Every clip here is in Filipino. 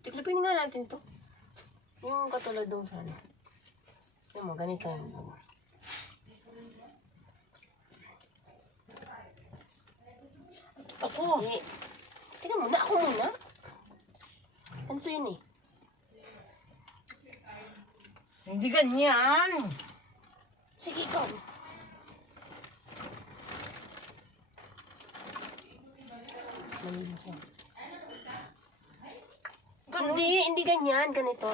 Tiklopin nga natin to. Yung katulad doon sa ano. Yung mo, ganito yung Ako. eh, tingnan muna, ako muna. Ano to yun eh? Hindi ganyan. Sige, ikaw. Mali siya. Hindi ganyan, ganito.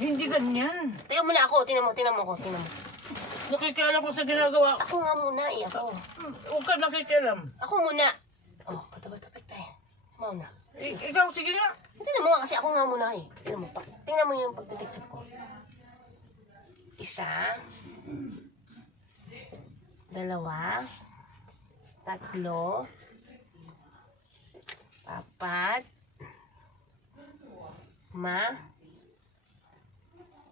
Hindi ganyan. Tingnan muna ako, tingnan mo ako. Nakikialam ko sa ginagawa ko. Ako nga muna eh, ako. Huwag ka nakikialam. Ako muna. Oh, patapit tayo. Mauna. Ikaw, sige nga. Tingnan mo nga kasi ako nga muna eh. Tingnan mo yung pagtitikip ko. 1, 2, 3, 4, 5,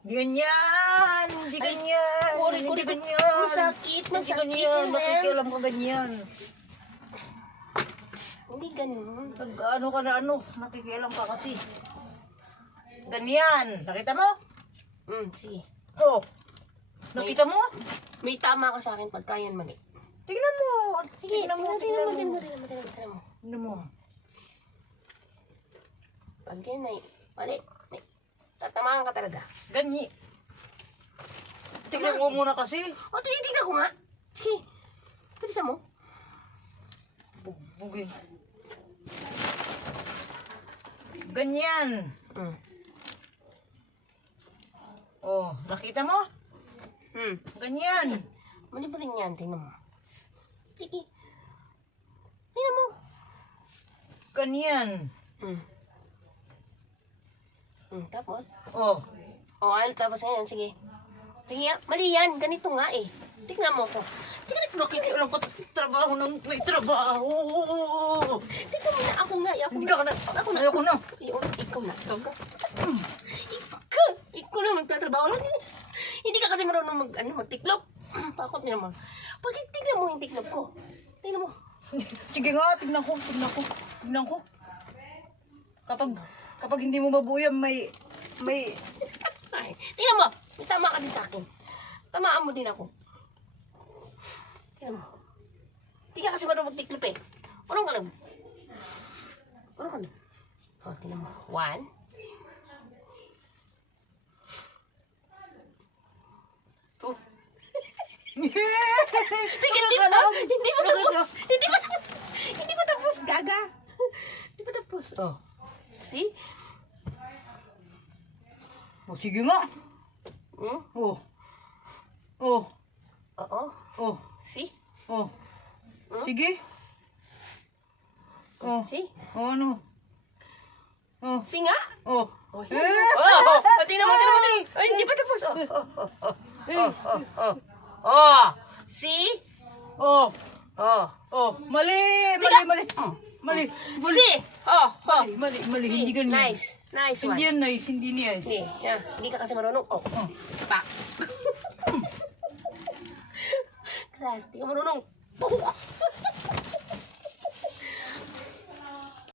Hindi ganyan. Hindi ganyan. Hindi ganyan. Masakit. Hindi ganyan. Nakikialam ka ganyan. Hindi ganun. Pag ano ka na ano, nakikialam ka kasi. Ganyan. Nakita mo? Sige. Oo. Nakita mo? May tama ka sa akin pagka yan mali. Tingnan mo. Sige, Tingnan mo. tingnan mo. Pag yan ay mali, tatamaan ka talaga. Ganyi. Tingnan mo muna kasi. O, titignan ko nga. Sige. Bilisan mo. Bugi. Ganyan. Oh, nakita mo? Ganyan. Mali pa rin yan, tingnan mo. Sige. Tingnan mo. Ganyan. Tapos? Oh. O, ano tapos ngayon? Sige. Sige, mali yan. Ganito nga eh. Tingnan mo ko. Nakikialam ka sa trabaho ng may trabaho. Tingnan mo na ako nga. Hindi ka na. Ayoko na. Ikaw na. Ikaw na magtatrabaho lang. Hindi ka kasi marunong magtiklop. Pakot niya naman. Pag tingnan mo yung tiklop ko. Tingnan mo. Sige nga, tignan ko. Kapag hindi mo mabuyan, may... Ay, tingnan mo. May tama ka din sa akin. Tamaan mo din ako. Tingnan mo. Hindi ka kasi marunong magtiklop eh. Marunong ka lang. O, tingnan mo. 1. 2. Sige, Hindi pa tapos, gaga. Hindi pa tapos. Oh. See? Oh, sige nga. Oh. Oo. Oh. See? Oh. Sige. Oh. See? Oh, ano? Oh. See nga? Oh. Oh, tingnan mo. Ay, hindi pa tapos. See? Oh. Oh. Mali. See? Mali. Hindi ganyan. Nice one. Hindi yan nice. Hindi nice. Hindi ka kasi marunong. Pak. Class, di ka marunong.